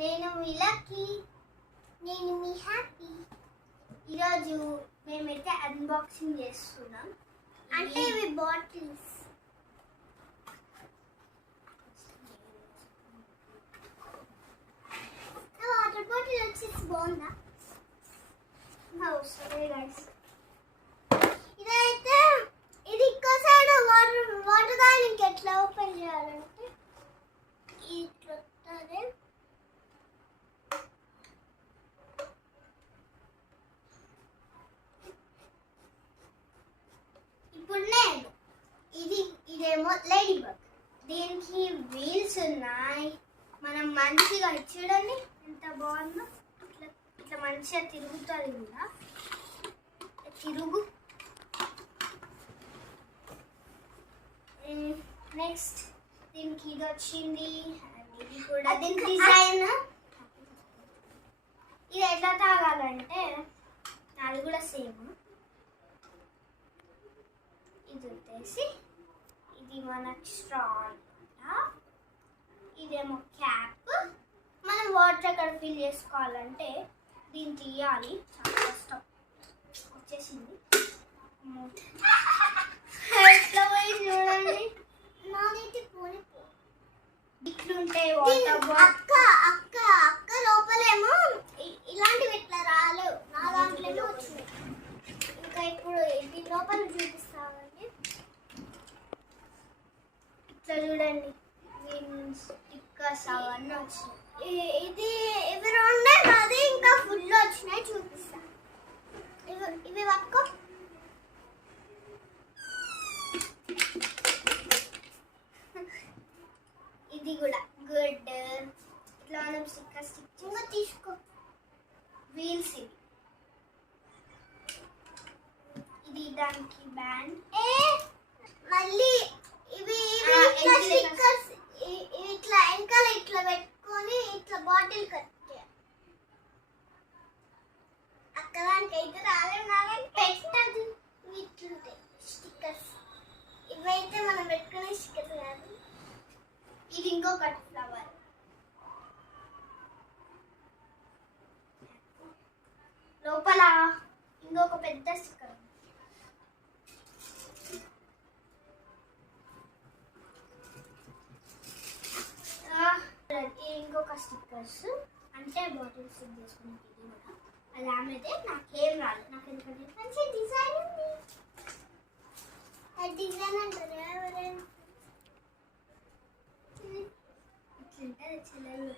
నేను మీ లక్కీ. నేను మీ హ్యాపీ. ఈరోజు మేమైతే అన్బాక్సింగ్ చేస్తున్నాం. అంటే ఇవి బాటిల్స్. వాటర్ బాటిల్ వచ్చేసి బాగుందా? సరే గైస్, ఇదైతే ఇది ఇంకో సైడ్ వాటర్ దాని ఎట్లా ఓపెన్ చేయాలంటే ఇట్లా వస్తుంది. ఇప్పుడు నేను ఇదేమో లేడీ బగ్. దీనికి వీల్స్ ఉన్నాయి. మనం మంచిగా చూడండి ఎంత బాగుందో. ఇట్లా మంచిగా తిరుగుతుంది కూడా. తిరుగు. నెక్స్ట్ దీనికి ఇది వచ్చింది. ఇది కూడా దీని డిజైన్. ఇది ఎట్లా తాగాలంటే అది కూడా సేమ్. ఇది వచ్చేసి ఇది మనకి స్ట్రా అన్నమాట. ఇదేమో క్యాప్. మనం వాటర్ ఎక్కడ ఫిల్ చేసుకోవాలంటే దీన్ని తీయాలి. చాలా కష్టం. వచ్చేసింది. ఎట్లా పోయి చూడండి. నాదైతే పోలిపో ఇట్లుంటాయి వాటర్. అక్క లోపలేమో ఇలాంటివి ఇట్లా రాలేవు. నా దాంట్లోనే వచ్చినాయి. ఇంకా ఇప్పుడు దీని లోపల చూపిస్తామండి. ఇట్లా చూడండి స్టిక్కర్స్ అవన్నీ వచ్చినాయి. ఇవి రెండే కాదు, ఇంకా ఫుల్ వచ్చినాయి. చూపిస్తా. ఇవి పక్కో. ఇది కూడా గుడ్. ఇట్లా మనం స్టిక్కర్ స్టిచ్చింగ్ తీసుకో. వీల్స్ ఇది దానికి బ్యాండ్. మళ్ళీ ఇవి స్టిక్కర్స్ ఇట్లా వెనకాల ఇట్లా పెట్టుకొని ఇట్లా బాటిల్ కట్టే. అక్కదానికి అయితే రాలేదు. పెట్టదు. ఇట్లుంటాయి స్టిక్కర్స్. ఇవైతే మనం పెట్టుకునే స్టిక్కర్స్ కాదు. ఇది ఇంకొకటి ఫ్లవర్. లోపల ఇంకొక పెద్ద స్టిక్కర్. ఇంకొక స్టిక్కర్స్ అంటే బాటిల్స్ చేసుకునే. ఇది కూడా అలా అయితే నాకేం రాలేదు. నాకు ఎందుకంటే మంచి డిజైన్ ఉంది. ఆ డిజైన్ అంటారు ఎవరైనా. ఇట్లుంటుంది. చిల్లలు